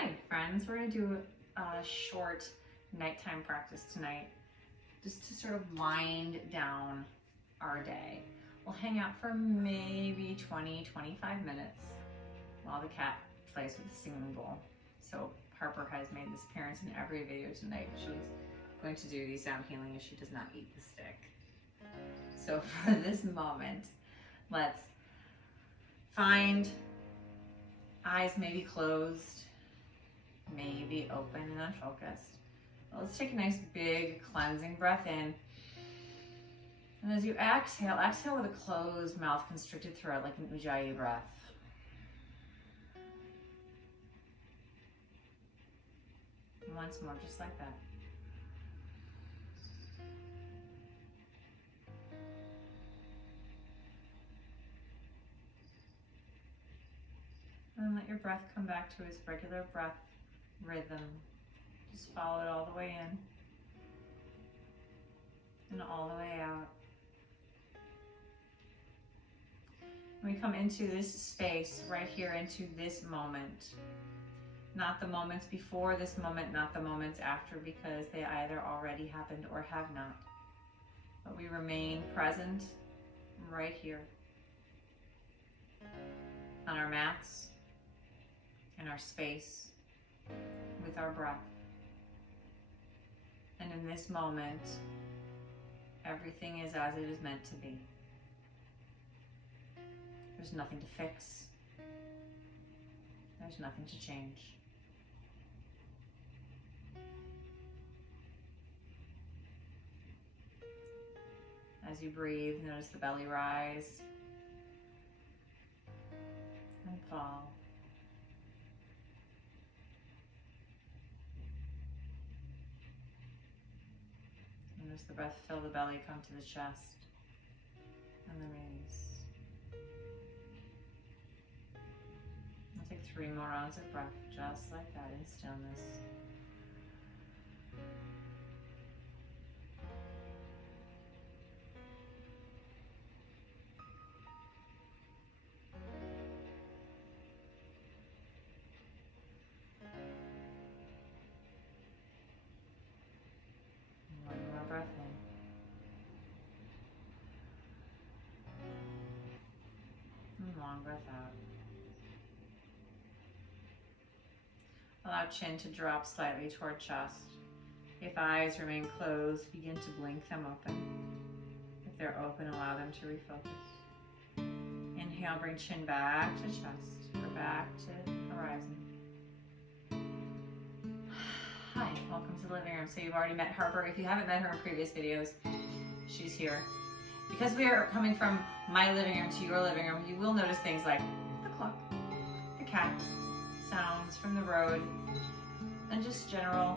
Hi friends, we're going to do a short nighttime practice tonight just to sort of wind down our day. We'll hang out for maybe 20-25 minutes while the cat plays with the singing bowl. So Harper has made this appearance in every video tonight. She's going to do these sound healing if she does not eat the stick. So for this moment, let's find eyes maybe closed, maybe open and unfocused. Let's take a nice big cleansing breath in. And as you exhale, exhale with a closed mouth, constricted throat, like an Ujjayi breath. And once more, just like that. And let your breath come back to its regular breath rhythm. Just follow it all the way in and all the way out. We come into this space right here, into this moment. Not the moments before this moment, not the moments after, because they either already happened or have not. But we remain present right here on our mats, in our space, with our breath. And in this moment, everything is as it is meant to be. There's nothing to fix. There's nothing to change. As you breathe, notice the belly rise and fall. Notice the breath fill the belly, come to the chest, and then release. I'll take 3 more rounds of breath, just like that, in stillness. Breath in. And long breath out. Allow chin to drop slightly toward chest. If eyes remain closed, begin to blink them open. If they're open, allow them to refocus. Inhale, bring chin back to chest or back to horizon. Hi, welcome to the living room. So you've already met Harper. If you haven't met her in previous videos, she's here. Because we are coming from my living room to your living room, you will notice things like the clock, the cat, sounds from the road, and just general,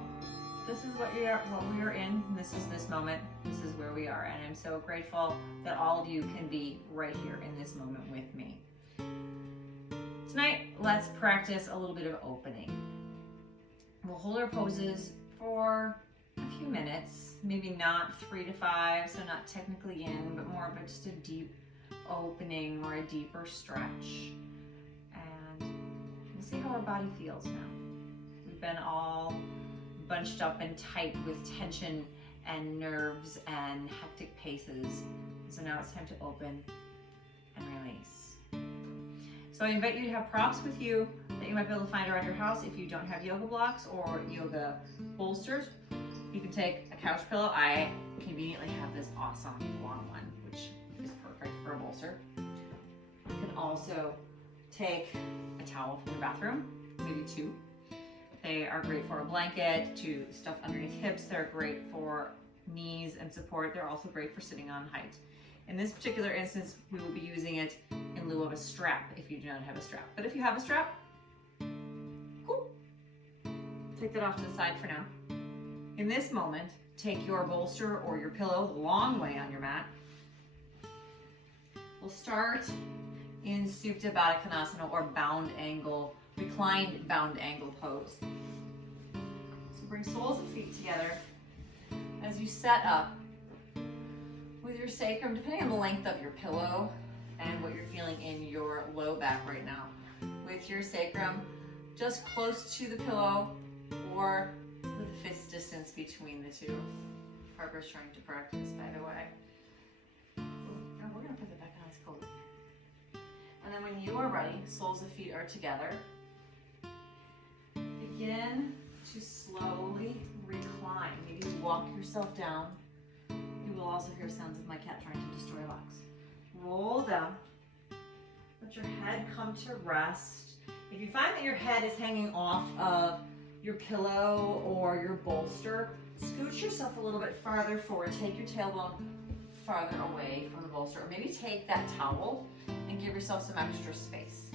this is what we are in, and this is this moment, this is where we are. And I'm so grateful that all of you can be right here in this moment with me. Tonight, let's practice a little bit of opening. We'll hold our poses for a few minutes, maybe not 3 to 5, so not technically in, but more of just a deep opening or a deeper stretch. And we'll see how our body feels now. We've been all bunched up and tight with tension and nerves and hectic paces. So now it's time to open and release. So I invite you to have props with you that you might be able to find around your house. If you don't have yoga blocks or yoga bolsters, you can take a couch pillow. I conveniently have this awesome long one, which is perfect for a bolster. You can also take a towel from the bathroom, maybe 2. They are great for a blanket, to stuff underneath hips. They're great for knees and support. They're also great for sitting on height. In this particular instance, we will be using it in lieu of a strap if you do not have a strap. But if you have a strap, cool. Take that off to the side for now. In this moment, take your bolster or your pillow the long way on your mat. We'll start in Supta Baddha Konasana, or bound angle, reclined bound angle pose. So bring soles of feet together as you set up with your sacrum, depending on the length of your pillow and what you're feeling in your low back right now. With your sacrum just close to the pillow or with a fist distance between the two. Parker's trying to practice, by the way. Oh, we're gonna put the back on his coat. And then when you are ready, soles of feet are together. Begin to slowly recline. Maybe walk yourself down. You will also hear sounds of my cat trying to destroy a box. Roll down. Let your head come to rest. If you find that your head is hanging off of your pillow or your bolster, scooch yourself a little bit farther forward. Take your tailbone farther away from the bolster. Or maybe take that towel and give yourself some extra space.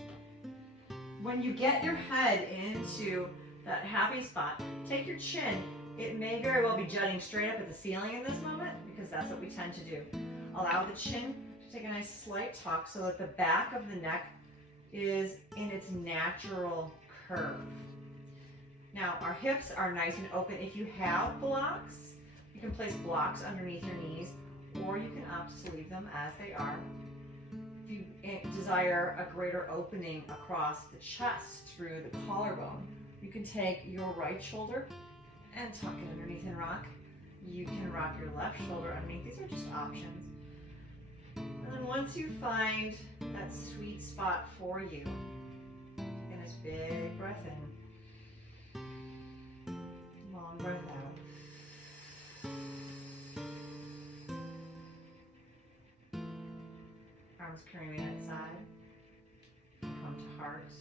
When you get your head into that happy spot, take your chin. It may very well be jutting straight up at the ceiling in this moment because that's what we tend to do. Allow the chin to take a nice slight tuck so that the back of the neck is in its natural curve. Now our hips are nice and open. If you have blocks, you can place blocks underneath your knees, or you can opt to leave them as they are. If you desire a greater opening across the chest through the collarbone, you can take your right shoulder and tuck it underneath and rock. You can rock your left shoulder underneath. These are just options. And then once you find that sweet spot for you, take this big breath in, long breath out. Arms carrying at side. Come to heart.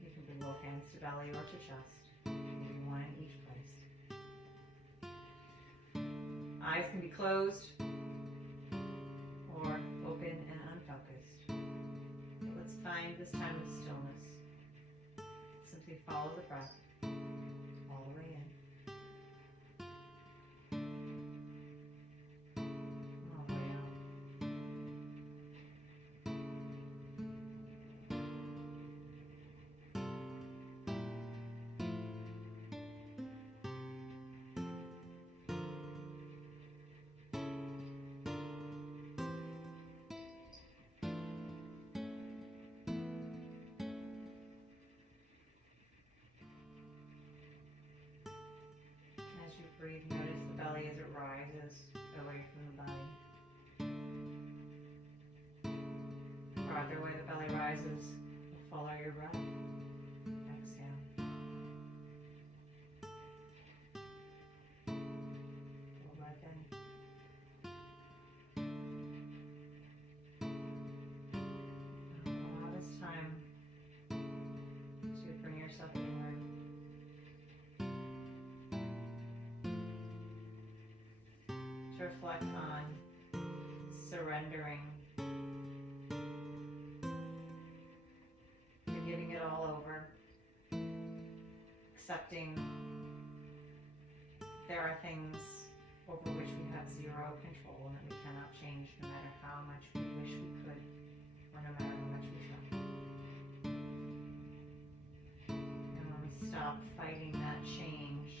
You can bring both hands to belly or to chest. Maybe one in each place. Eyes can be closed or open and unfocused. So let's find this time of stillness. Simply follow the breath all the way in. All the way out. As you breathe, notice the belly as it rises away from the body. Farther away the belly rises, follow your breath. Exhale. Full breath in. Allow this time to bring yourself inward. To reflect on surrendering, to giving it all over, accepting there are things over which we have zero control and that we cannot change no matter how much we wish we could or no matter how much we try. And when we stop fighting that change,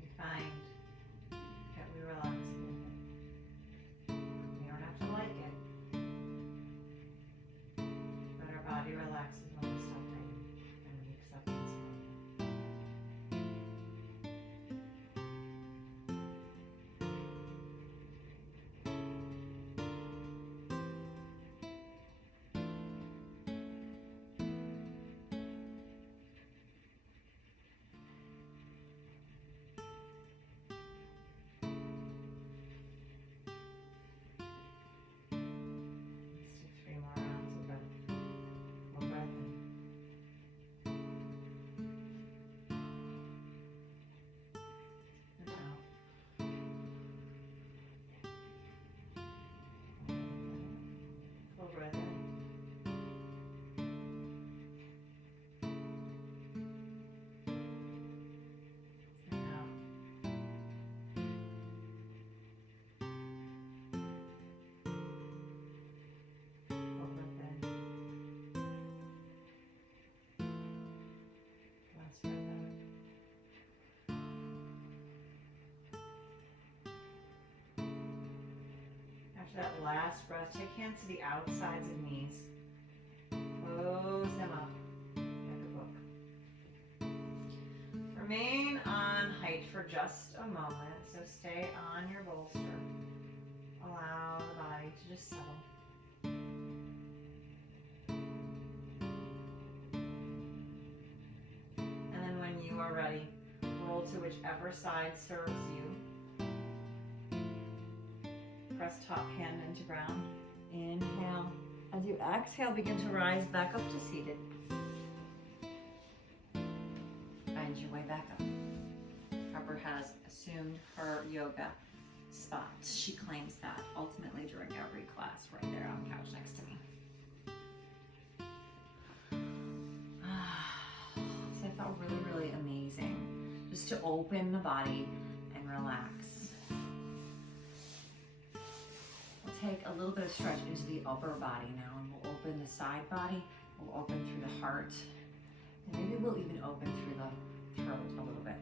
we find that we relax with it. We don't have to like it, but our body relaxes when we stop fighting and we accept it. Let's do 3 more rounds of breath. One breath in. And out. Full breath in. And out. Full breath in. Last breath out. After that last breath, take hands to the outsides of knees. remain on height for just a moment. So stay on your bolster. Allow the body to just settle. And then when you are ready, roll to whichever side serves you. Press top hand into ground. Inhale. As you exhale, begin to rise back up to seated. Find your way back up. Harper has assumed her yoga spot. She claims that ultimately during every class right there on the couch next to me. So it felt really, really amazing just to open the body and relax. We'll take a little bit of stretch into the upper body now, and we'll open the side body. We'll open through the heart, and maybe we'll even open through the throat a little bit.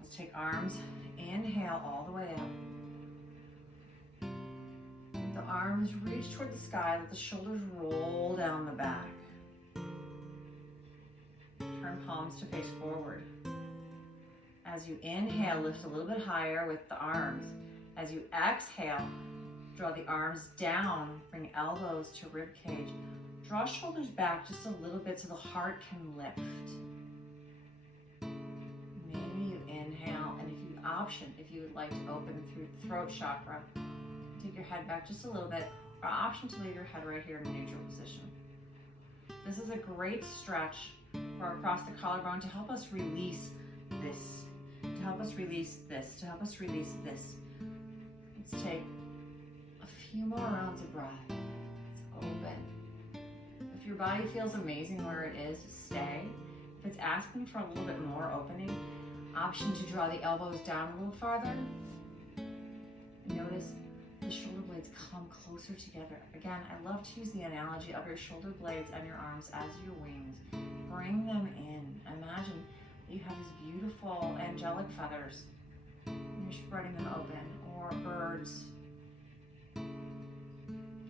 Let's take arms, inhale all the way up. Let the arms reach toward the sky, let the shoulders roll down the back. Turn palms to face forward. As you inhale, lift a little bit higher with the arms. As you exhale, draw the arms down, bring elbows to rib cage. Draw shoulders back just a little bit so the heart can lift. Maybe you inhale, and if you would like to open through the throat chakra, take your head back just a little bit, or option to leave your head right here in a neutral position. This is a great stretch for across the collarbone to help us release this, to help us release this, to help us release this. Let's take a few more rounds of breath. Let's open. If your body feels amazing where it is, stay. If it's asking for a little bit more opening, option to draw the elbows down a little farther. Notice the shoulder blades come closer together. Again, I love to use the analogy of your shoulder blades and your arms as your wings. Bring them in. Imagine you have these beautiful angelic feathers and you're spreading them open, or birds.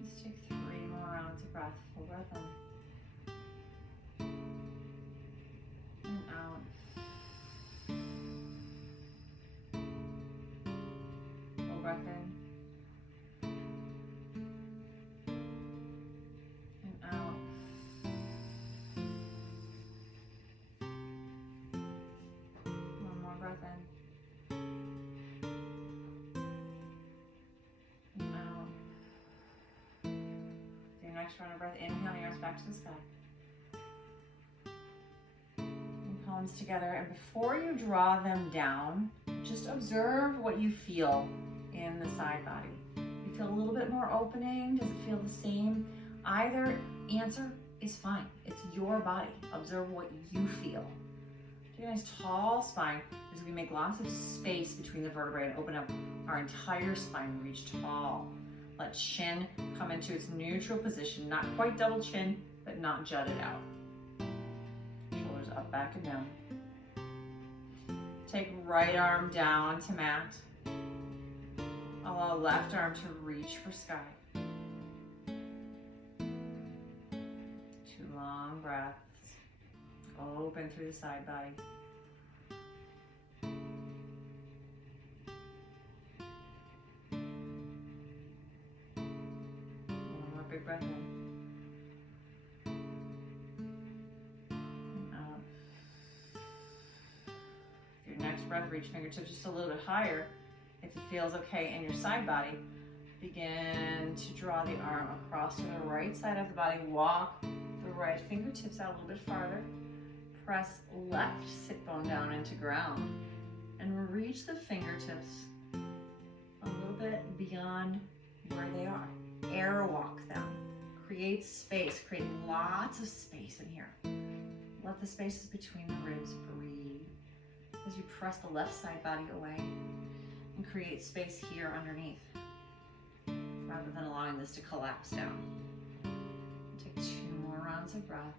Just take 3 more rounds of breath. Full breath in and out. Full breath in. Next round of breath, inhale the arms back to the sky. And palms together, and before you draw them down, just observe what you feel in the side body. You feel a little bit more opening? Does it feel the same? Either answer is fine. It's your body. Observe what you feel. Take a nice tall spine as we make lots of space between the vertebrae and open up our entire spine. Reach tall. Let chin come into its neutral position, not quite double chin, but not jutted out. Shoulders up, back, and down. Take right arm down to mat. Allow left arm to reach for sky. 2 long breaths. Open through the side body. Big breath in. And out. Your next breath, reach fingertips just a little bit higher. If it feels okay in your side body, begin to draw the arm across to the right side of the body. Walk the right fingertips out a little bit farther. Press left sit bone down into ground. And reach the fingertips a little bit beyond where they are. Airwalk them. Create space. Create lots of space in here. Let the spaces between the ribs breathe as you press the left side body away and create space here underneath rather than allowing this to collapse down. Take 2 more rounds of breath.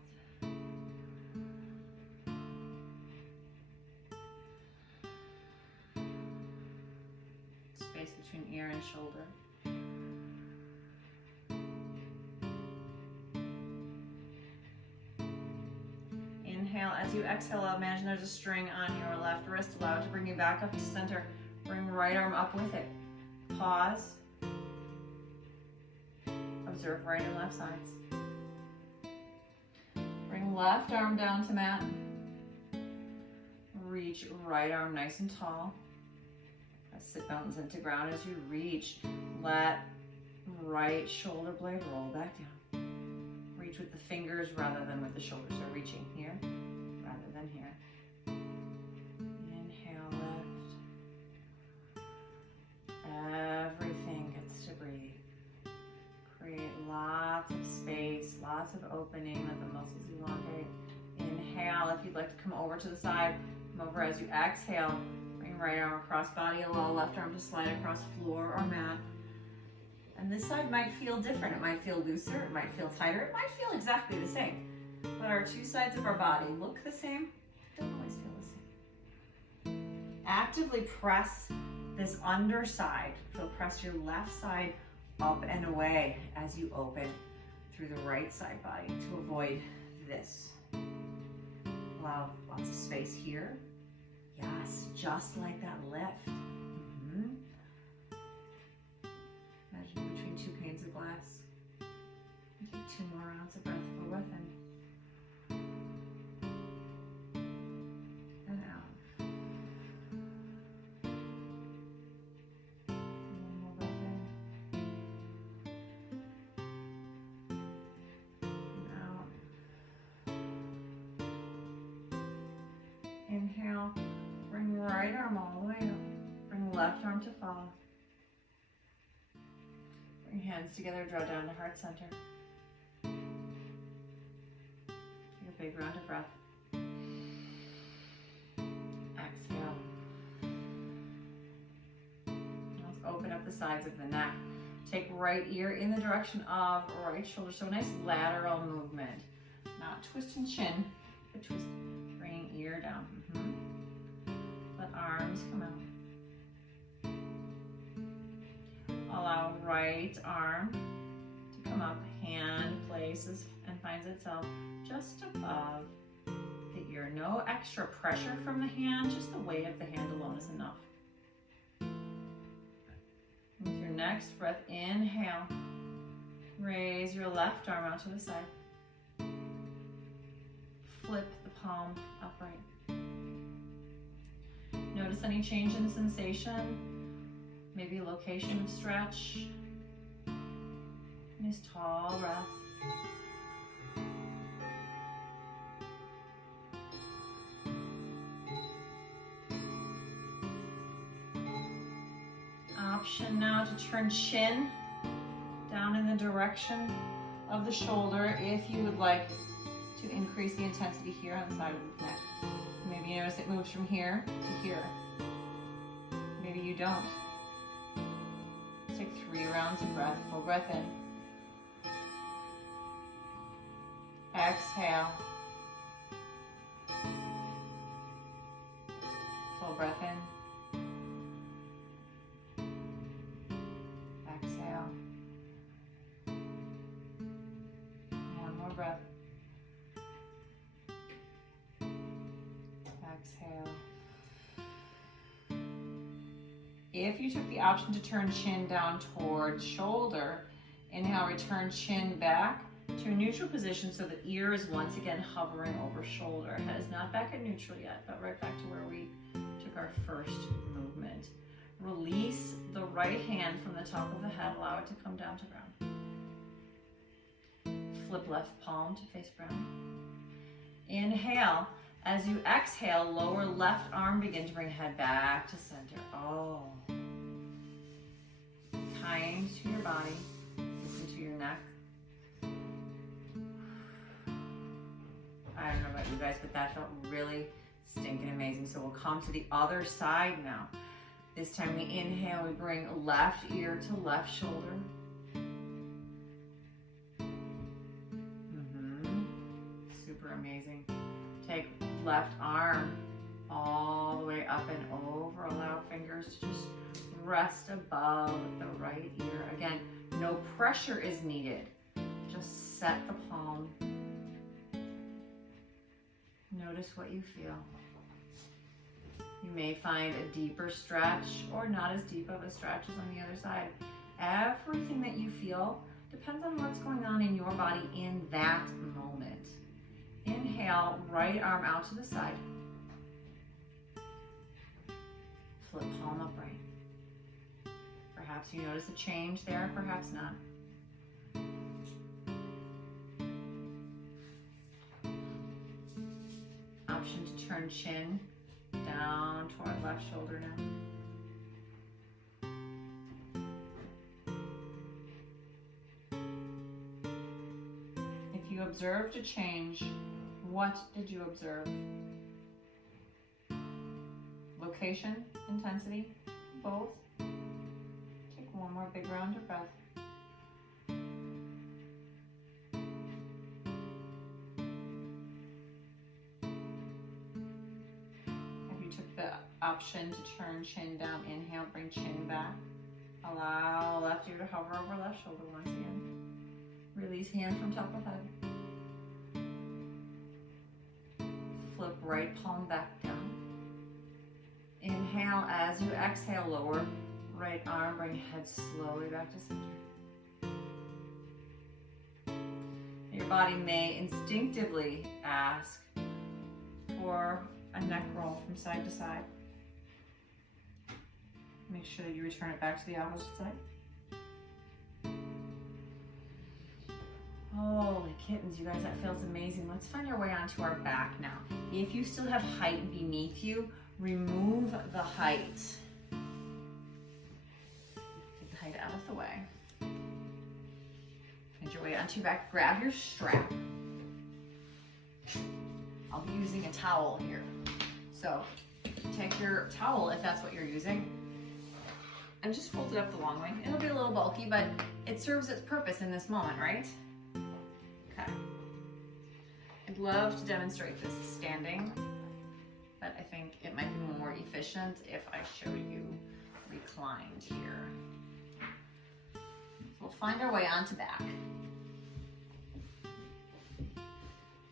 Space between ear and shoulder. Inhale. As you exhale, imagine there's a string on your left wrist. Allow it to bring you back up to center. Bring right arm up with it. Pause. Observe right and left sides. Bring left arm down to mat. Reach right arm nice and tall. Sit bones into ground as you reach. Let right shoulder blade roll back down. Reach with the fingers rather than with the shoulders. So reaching here rather than here. Inhale, lift. Everything gets to breathe. Create lots of space, lots of opening. Let the muscles elongate. Inhale. If you'd like to come over to the side, come over as you exhale. Bring right arm across body. Allow left arm to slide across floor or mat. And this side might feel different. It might feel looser. It might feel tighter. It might feel exactly the same. But our two sides of our body look the same. Don't always feel the same. Actively press this underside. So press your left side up and away as you open through the right side body to avoid this. Allow lots of space here. Yes, just like that lift. Imagine between two panes of glass. Take 2 more rounds of breath. Full breath in. And out. 1 more breath in. And out. Inhale. Bring right arm all the way up. Bring left arm to follow. Bring hands together, draw down to heart center. Take a big round of breath. Exhale. Let's open up the sides of the neck. Take right ear in the direction of right shoulder. So a nice lateral movement. Not twisting chin, but twist. Bring ear down. Let arms come out. Allow right arm to come up. Hand places and finds itself just above the ear. No extra pressure from the hand, just the weight of the hand alone is enough. With your next breath, inhale. Raise your left arm out to the side. Flip the palm upright. Notice any change in sensation, maybe location of stretch. Nice tall breath. Option now to turn chin down in the direction of the shoulder if you would like to increase the intensity here on the side of the neck. Maybe you notice it moves from here to here. Maybe you don't. Let's take 3 rounds of breath. Full breath in. Exhale. Full breath in. Exhale. 1 more breath. Exhale. If you took the option to turn chin down towards shoulder, inhale, return chin back to a neutral position so the ear is once again hovering over shoulder. Head is not back at neutral yet, but right back to where we took our first movement. Release the right hand from the top of the head, allow it to come down to ground. Flip left palm to face ground. Inhale. As you exhale, lower left arm, begin to bring head back to center. Oh. Kind to your body. Listen to your neck. I don't know about you guys, but that felt really stinking amazing. So we'll come to the other side now. This time we inhale, we bring left ear to left shoulder. Super amazing. Take left arm all the way up and over. Allow fingers to just rest above the right ear. Again, no pressure is needed. Just set the palm. Notice what you feel. You may find a deeper stretch or not as deep of a stretch as on the other side. Everything that you feel depends on what's going on in your body in that moment. Inhale, right arm out to the side. Flip palm upright. Perhaps you notice a change there, perhaps not. Option to turn chin down toward left shoulder now. If you observed a change, what did you observe? Location, intensity, both? Take one more big round of breath. If you took the option to turn chin down, inhale, bring chin back. Allow left ear to hover over left shoulder once again. Release hand from top of head. Flip right palm back down. Inhale, as you exhale, lower right arm, bring head slowly back to center. Your body may instinctively ask for a neck roll from side to side. Make sure that you return it back to the opposite side. Holy kittens, you guys, that feels amazing. Let's find our way onto our back now. If you still have height beneath you, remove the height. Take the height out of the way. Find your way onto your back. Grab your strap. I'll be using a towel here. So take your towel if that's what you're using and just fold it up the long way. It'll be a little bulky, but it serves its purpose in this moment, right? Okay. I'd love to demonstrate this standing, but I think it might be more efficient if I showed you reclined here. We'll find our way onto back.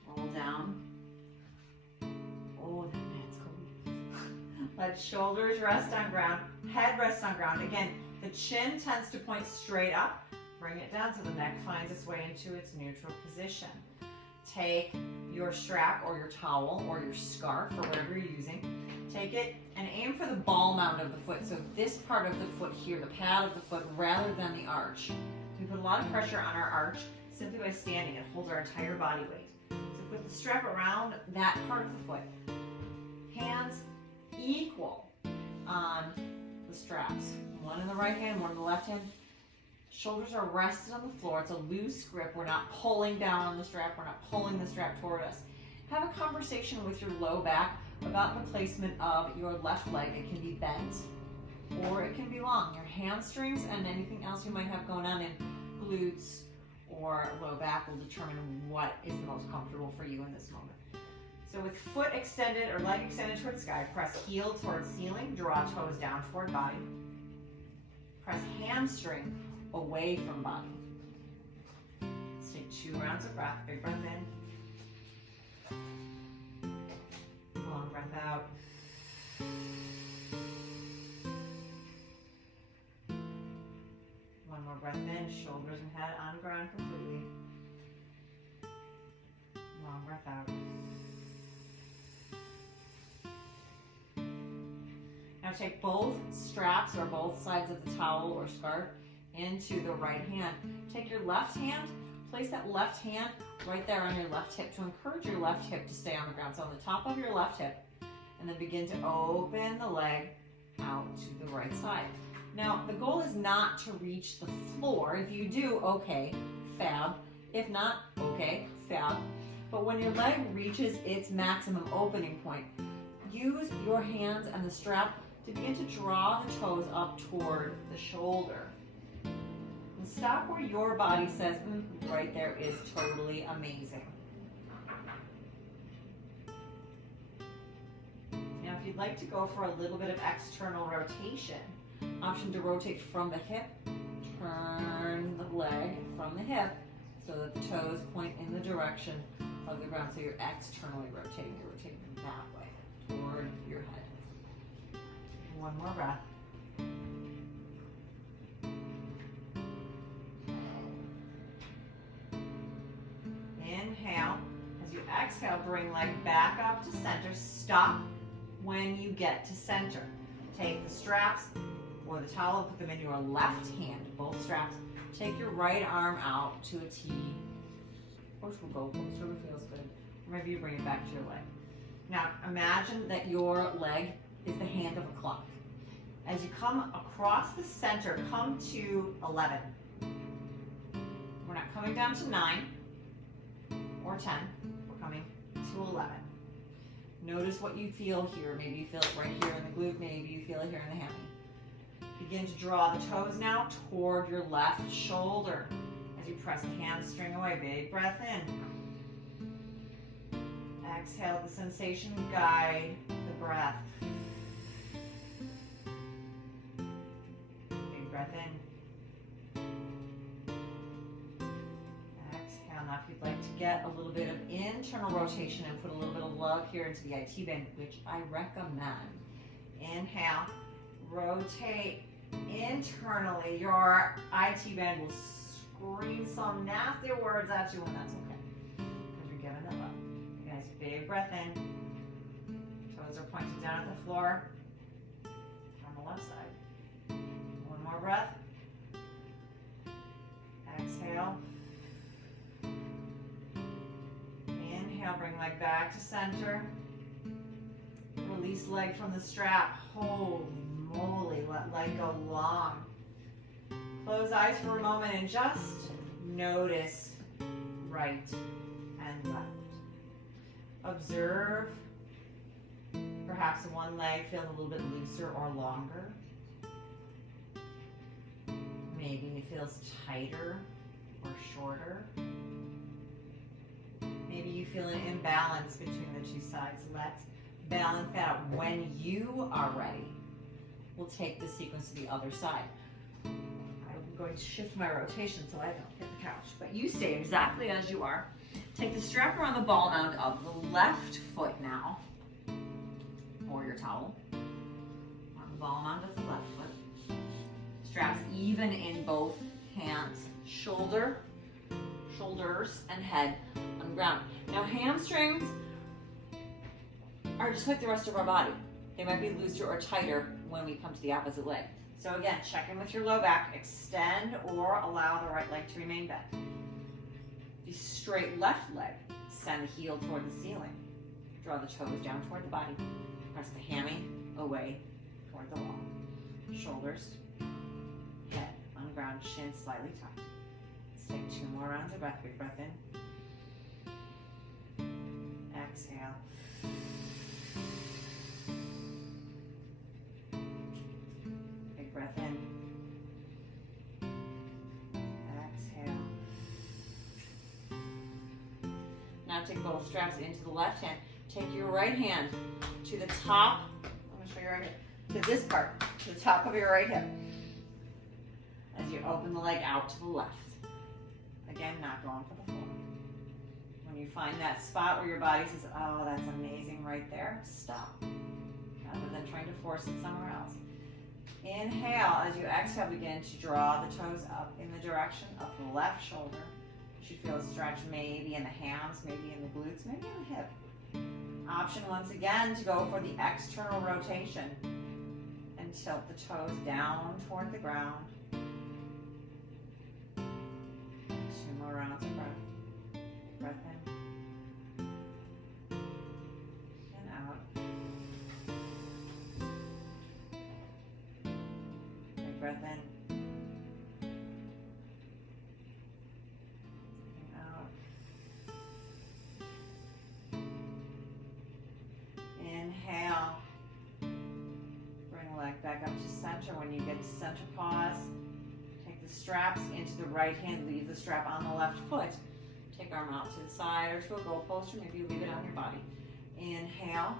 Roll down. Oh, that man's cold. Let shoulders rest on ground, head rests on ground. Again, the chin tends to point straight up. Bring it down so the neck finds its way into its neutral position. Take your strap or your towel or your scarf or whatever you're using. Take it and aim for the ball mount of the foot. So this part of the foot here, the pad of the foot, rather than the arch. We put a lot of pressure on our arch simply by standing. It holds our entire body weight. So put the strap around that part of the foot. Hands equal on the straps. One in the right hand, one in the left hand. Shoulders are rested on the floor. It's a loose grip. We're not pulling down on the strap. We're not pulling the strap toward us. Have a conversation with your low back about the placement of your left leg. It can be bent or it can be long. Your hamstrings and anything else you might have going on in glutes or low back will determine what is the most comfortable for you in this moment. So with foot extended or leg extended toward sky, press heel towards ceiling, draw toes down toward body. Press hamstring away from body. Let's take 2 rounds of breath. Big breath in. Long breath out. One more breath in. Shoulders and head on ground completely. Long breath out. Now take both straps or both sides of the towel or scarf into the right hand. Take your left hand, place that left hand right there on your left hip to encourage your left hip to stay on the ground. So on the top of your left hip, and then begin to open the leg out to the right side. Now, the goal is not to reach the floor. If you do, okay, fab. If not, okay, fab. But when your leg reaches its maximum opening point, use your hands and the strap to begin to draw the toes up toward the shoulder. And stop where your body says, right there is totally amazing. Now, if you'd like to go for a little bit of external rotation, option to rotate from the hip, turn the leg from the hip so that the toes point in the direction of the ground. So you're externally rotating. You're rotating that way toward your head. One more breath. Inhale. As you exhale, bring leg back up to center. Stop when you get to center. Take the straps or the towel, put them in your left hand, both straps. Take your right arm out to a T. Push will go, whichever feels good. Or maybe you bring it back to your leg. Now imagine that your leg is the hand of a clock. As you come across the center, come to 11. We're not coming down to 9 or 10. We're coming to 11. Notice what you feel here. Maybe you feel it right here in the glute. Maybe you feel it here in the hammy. Begin to draw the toes now toward your left shoulder. As you press the hamstring away, big breath in. Exhale the sensation, guide the breath. Big breath in. Exhale. Now if you'd like to get a little bit of internal rotation and put a little bit of love here into the IT band, which I recommend. Inhale, rotate internally. Your IT band will scream some nasty words at you, and that's okay, because you're giving them up. You guys, big breath in. Toes are pointed down at the floor on the left side. One more breath. Exhale. Inhale, bring leg back to center. Release leg from the strap. Holy moly, let leg go long. Close eyes for a moment and just notice right and left. Observe. Perhaps one leg feels a little bit looser or longer. Maybe it feels tighter or shorter. Maybe you feel an imbalance between the two sides. Let's balance that out. When you are ready, we'll take the sequence to the other side. I'm going to shift my rotation so I don't hit the couch, but you stay exactly as you are. Take the strap around the ball mount of the left foot now, or your towel. On the ball mount of the left foot. Straps even in both hands. Shoulders, and head on the ground. Now hamstrings are just like the rest of our body. They might be looser or tighter when we come to the opposite leg. So again, check in with your low back, extend or allow the right leg to remain bent. The straight left leg, send the heel toward the ceiling. Draw the toes down toward the body. Press the hammy away toward the wall. Shoulders, head on the ground, chin slightly tucked. Let's take 2 more rounds of breath. Big breath in. Exhale. Big breath in. Exhale. Now take both straps into the left hand. Take your right hand to the top. I'm going to show you right here. To this part, to the top of your right hip. As you open the leg out to the left. Again, not going for the floor. When you find that spot where your body says, oh, that's amazing right there, stop. Rather than trying to force it somewhere else. Inhale, as you exhale, begin to draw the toes up in the direction of the left shoulder. You should feel a stretch maybe in the hams, maybe in the glutes, maybe in the hip. Option once again to go for the external rotation and tilt the toes down toward the ground. 2 more rounds of breath. Breath in and out. Big breath in and out. Inhale. Bring the leg back up to center. When you get to center, pause. Take the straps into the right hand. Leave the strap on the left foot. Take arm out to the side or to a goalpost, or maybe you leave it on your body. Inhale.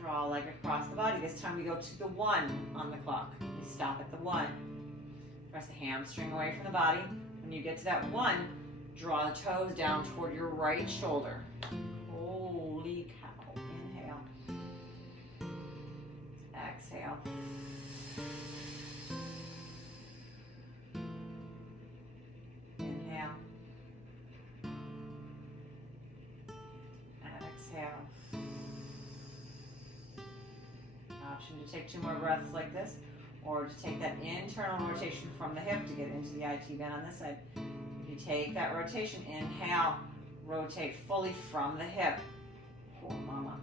Draw a leg across the body. This time we go to the 1 on the clock. We stop at the 1. Press the hamstring away from the body. When you get to that 1, Draw the toes down toward your right shoulder. Holy cow. Inhale. Exhale. Inhale. Exhale. Option to take 2 more breaths like this, or to take that internal rotation from the hip to get into the IT band on this side. You take that rotation, inhale, rotate fully from the hip. Oh, mama.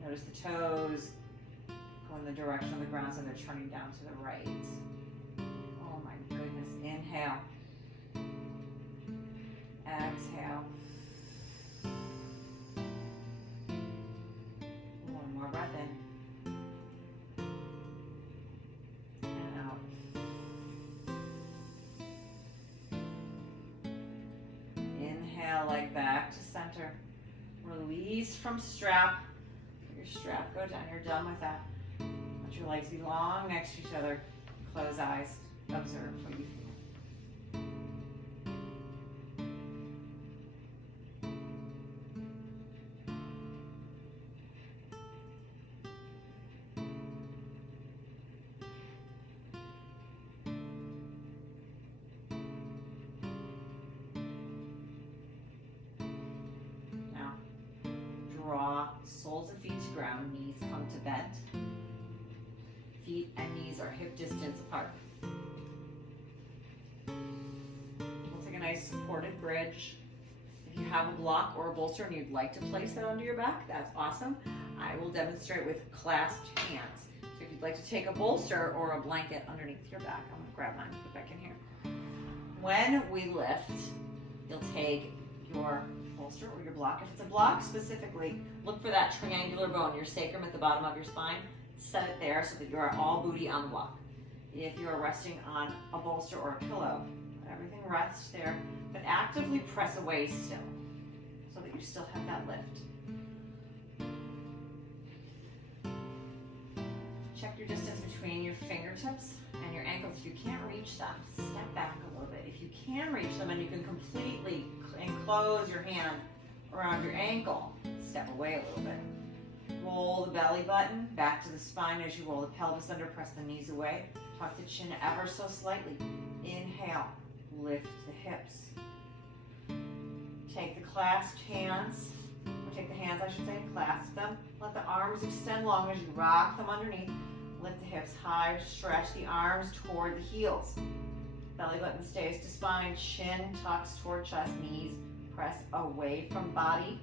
Notice the toes go in the direction of the ground, so they're turning down to the right. Oh my goodness. Inhale. Exhale. One more breath in. Leg back to center. Release from strap. Let your strap go down. You're done with that. Let your legs be long next to each other. Close eyes. Observe what you feel. Draw soles of feet to ground, knees come to bend. Feet and knees are hip distance apart. We'll take a nice supported bridge. If you have a block or a bolster and you'd like to place that under your back, that's awesome. I will demonstrate with clasped hands. So if you'd like to take a bolster or a blanket underneath your back, I'm gonna grab mine and put it back in here. When we lift, you'll take your bolster or your block. If it's a block specifically, look for that triangular bone, your sacrum at the bottom of your spine. Set it there so that you are all booty on the block. If you are resting on a bolster or a pillow, let everything rest there, but actively press away still so that you still have that lift. Check your distance between your fingertips and your ankles. If you can't reach them, step back a little bit. If you can reach them and you can completely enclose your hand around your ankle, step away a little bit. Roll the belly button back to the spine as you roll the pelvis under, press the knees away. Tuck the chin ever so slightly. Inhale, lift the hips. Take the clasped hands, or take the hands I should say, clasp them. Let the arms extend long as you rock them underneath. Lift the hips high, stretch the arms toward the heels. Belly button stays to spine, chin tucks toward chest, knees press away from body.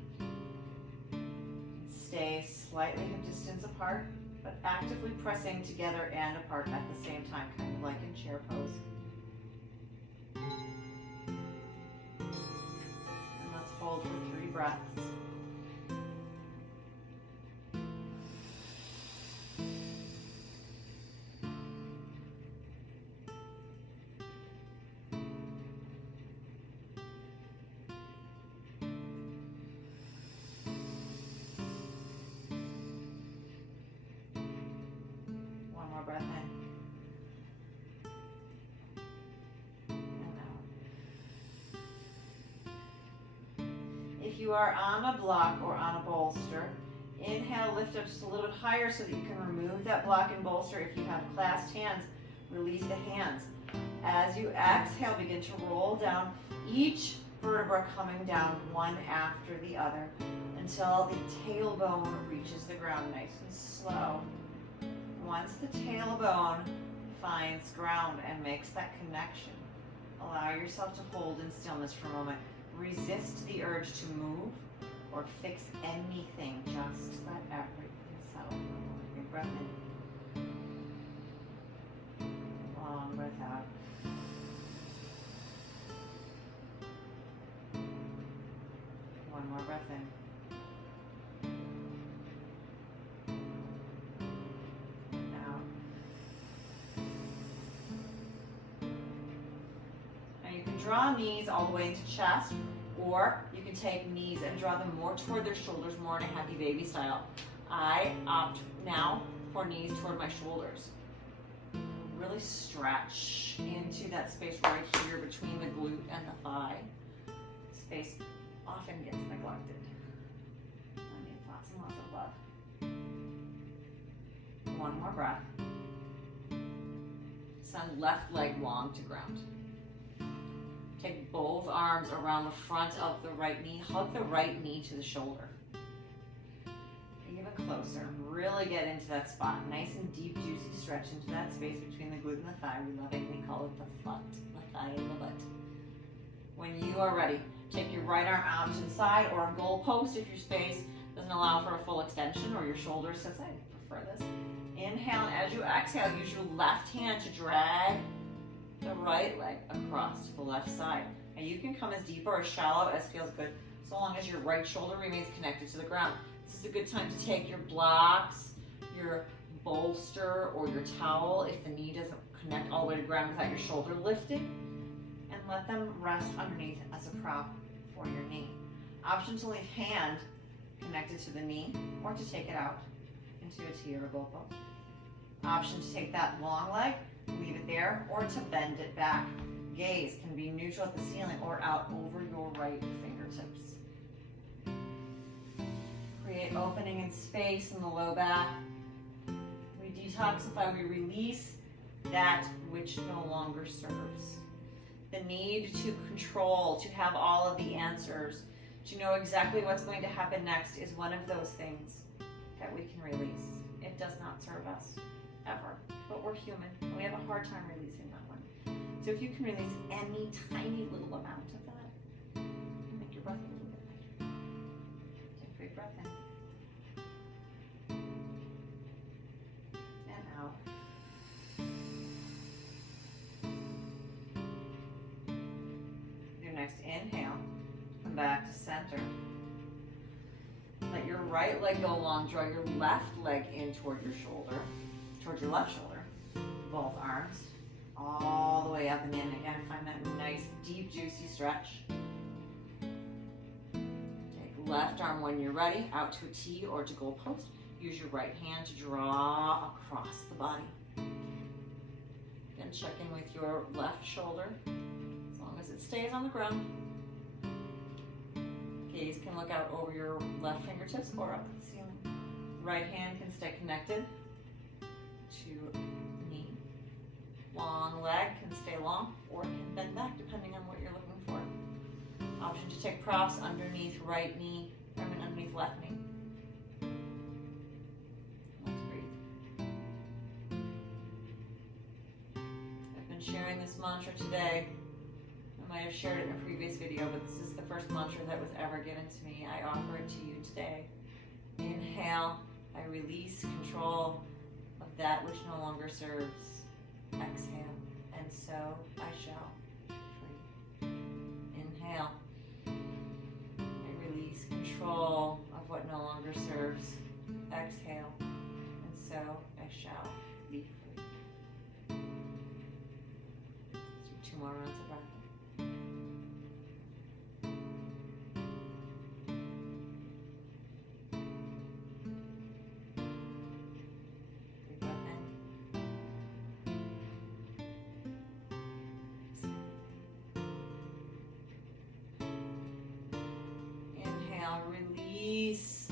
Stay slightly hip distance apart, but actively pressing together and apart at the same time, kind of like in chair pose. And let's hold for 3 breaths. Breath in and out. If you are on a block or on a bolster, inhale, lift up just a little bit higher so that you can remove that block and bolster. If you have clasped hands, release the hands. As you exhale, begin to roll down, each vertebra coming down one after the other until the tailbone reaches the ground, nice and slow. Once the tailbone finds ground and makes that connection, allow yourself to hold in stillness for a moment. Resist the urge to move or fix anything. Just let everything settle. Big breath in. Long breath out. One more breath in. Draw knees all the way into chest, or you can take knees and draw them more toward their shoulders, more in a happy baby style. I opt now for knees toward my shoulders. Really stretch into that space right here between the glute and the thigh. space often gets neglected. I need lots and lots of love. One more breath. Send left leg long to ground. Take both arms around the front of the right knee. Hug the right knee to the shoulder. Even closer. Really get into that spot. Nice and deep, juicy stretch into that space between the glute and the thigh. We love it. We call it the butt. The thigh and the butt. When you are ready, take your right arm out to the side or a goal post if your space doesn't allow for a full extension or your shoulders to the side. Prefer this. Inhale, and as you exhale, use your left hand to drag the right leg across to the left side. And you can come as deep or as shallow as feels good, so long as your right shoulder remains connected to the ground. This is a good time to take your blocks, your bolster, or your towel if the knee doesn't connect all the way to the ground without your shoulder lifted, and let them rest underneath as a prop for your knee. Option to leave hand connected to the knee or to take it out into a T or a goal post. Option to take that long leg, leave it there, or to bend it back. Gaze can be neutral at the ceiling or out over your right fingertips. Create opening and space in the low back. We detoxify, we release that which no longer serves. The need to control, to have all of the answers, to know exactly what's going to happen next is one of those things that we can release. It does not serve us, ever. But we're human, and we have a hard time releasing that one. So if you can release any tiny little amount of that, make your breath a little bit lighter. Take a big breath in. And out. Your next inhale, come back to center. Let your right leg go long. Draw your left leg in toward your shoulder, toward your left shoulder. Both arms all the way up and in. Again, find that nice, deep, juicy stretch. Take left arm when you're ready, out to a T or to goal post. Use your right hand to draw across the body. Again, check in with your left shoulder, as long as it stays on the ground. Gaze can look out over your left fingertips or up at the ceiling. Right hand can stay connected to knee. Long leg can stay long or can bend back depending on what you're looking for. Option to take props underneath right knee, underneath left knee. Let's breathe. I've been sharing this mantra today. I might have shared it in a previous video, but this is the first mantra that was ever given to me. I offer it to you today. Inhale, I release control of that which no longer serves. Exhale, and so I shall be free. Inhale, I release control of what no longer serves. Exhale, and so I shall be free. Let's do 2 more rounds of breath. Release,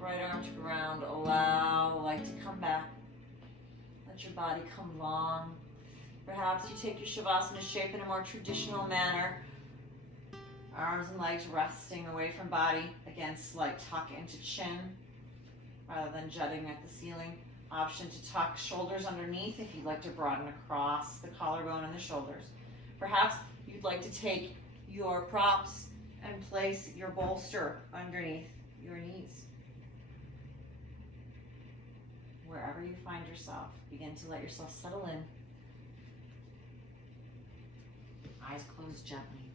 right arm to ground, allow leg to come back. Let your body come long. Perhaps you take your Shavasana shape in a more traditional manner. Arms and legs resting away from body. Again, slight tuck into chin rather than jutting at the ceiling. Option to tuck shoulders underneath if you'd like to broaden across the collarbone and the shoulders. Perhaps you'd like to take your props and place your bolster underneath your knees. Wherever you find yourself, begin to let yourself settle in. Eyes closed gently.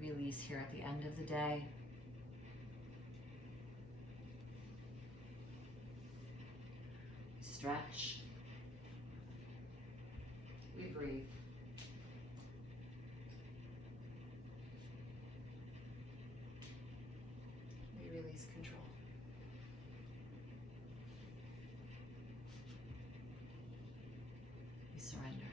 Release here at the end of the day. Stretch. We breathe. Release control. We surrender.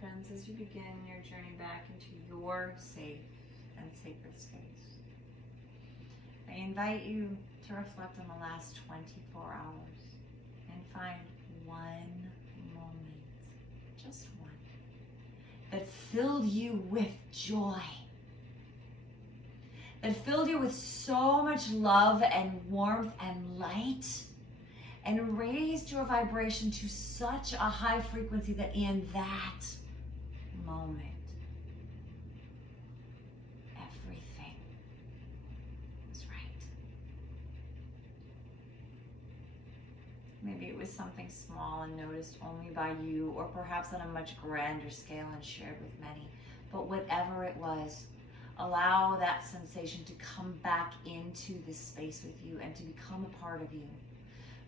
friends, as you begin your journey back into your safe and sacred space, I invite you to reflect on the last 24 hours and find one moment, just one, that filled you with joy, that filled you with so much love and warmth and light, and raised your vibration to such a high frequency that in that moment, everything was right. Maybe it was something small and noticed only by you, or perhaps on a much grander scale and shared with many. But whatever it was, allow that sensation to come back into this space with you and to become a part of you,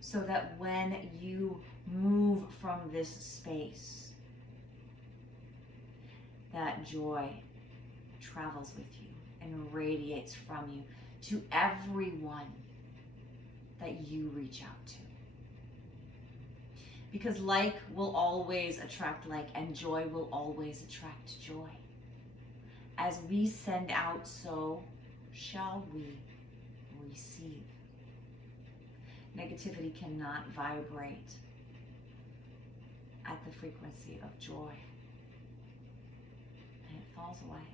so that when you move from this space, that joy travels with you and radiates from you to everyone that you reach out to. Because like will always attract like, and joy will always attract joy. As we send out, so shall we receive. Negativity cannot vibrate at the frequency of joy, and it falls away.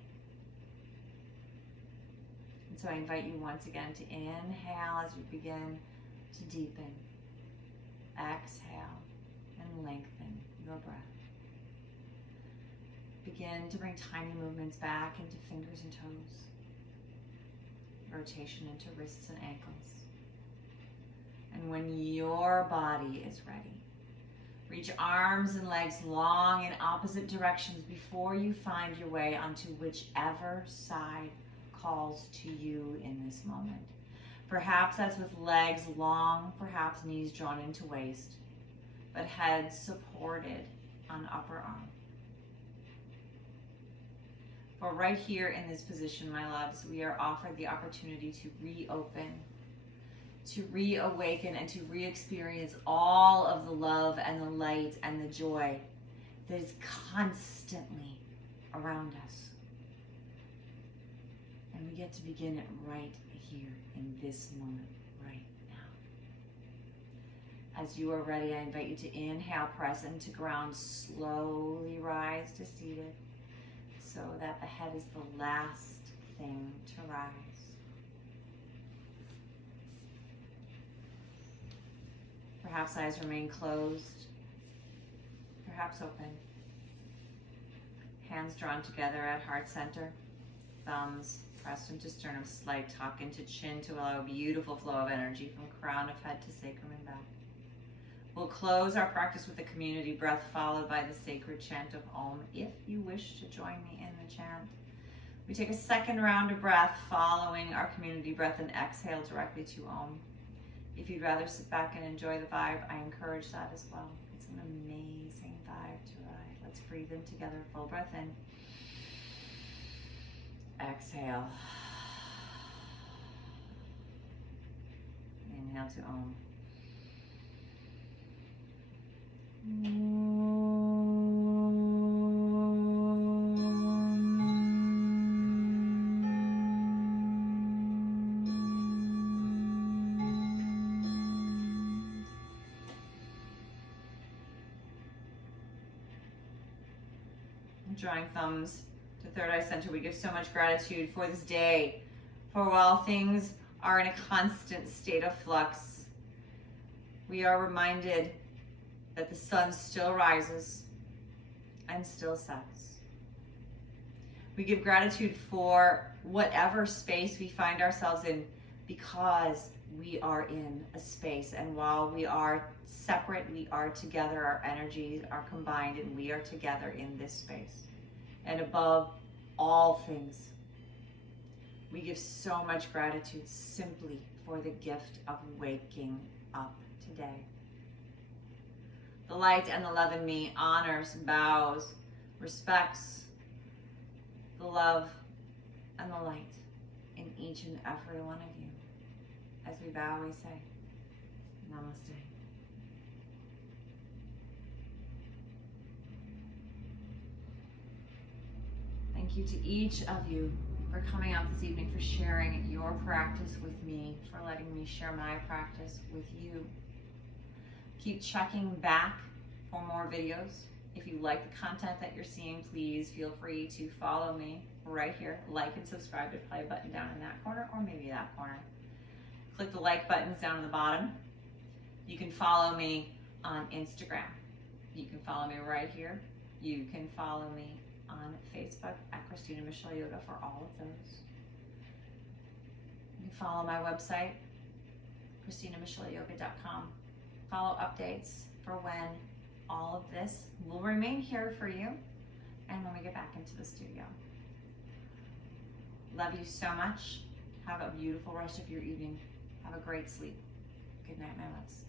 And so I invite you once again to inhale as you begin to deepen. Exhale and lengthen your breath. Begin to bring tiny movements back into fingers and toes. Rotation into wrists and ankles. And when your body is ready, reach arms and legs long in opposite directions before you find your way onto whichever side calls to you in this moment. Perhaps that's with legs long, perhaps knees drawn into waist, but head supported on upper arm. For right here in this position, my loves, we are offered the opportunity to reopen, to reawaken, and to re-experience all of the love and the light and the joy that is constantly around us. And we get to begin it right here in this moment, right now. As you are ready, I invite you to inhale, press into ground, slowly rise to seated, so that the head is the last thing to rise. Perhaps eyes remain closed, perhaps open. Hands drawn together at heart center, thumbs pressed into sternum, slight tuck into chin to allow a beautiful flow of energy from crown of head to sacrum and back. We'll close our practice with a community breath followed by the sacred chant of Om if you wish to join me in the chant. We take a second round of breath following our community breath and exhale directly to Om. If you'd rather sit back and enjoy the vibe, I encourage that as well. It's an amazing vibe to ride. Let's breathe in together. Full breath in. Exhale. Inhale to Om. Drawing thumbs to third eye center, we give so much gratitude for this day, for while things are in a constant state of flux, we are reminded that the sun still rises and still sets. We give gratitude for whatever space we find ourselves in, because we are in a space, and while we are separate, we are together. Our energies are combined and we are together in this space. And above all things, we give so much gratitude simply for the gift of waking up today. The light and the love in me honors, bows, respects the love and the light in each and every one of you. As we bow, we say, Namaste. Thank you to each of you for coming out this evening, for sharing your practice with me, for letting me share my practice with you. Keep checking back for more videos. If you like the content that you're seeing, please feel free to follow me right here. Like and subscribe. There's probably a button down in that corner or maybe that corner. Click the like buttons down in the bottom. You can follow me on Instagram. You can follow me right here. You can follow me on Facebook at Christina Michelle Yoga for all of those. You can follow my website, ChristinaMichelleYoga.com. Follow updates for when all of this will remain here for you and when we get back into the studio. Love you so much. Have a beautiful rest of your evening. Have a great sleep. Good night, my loves.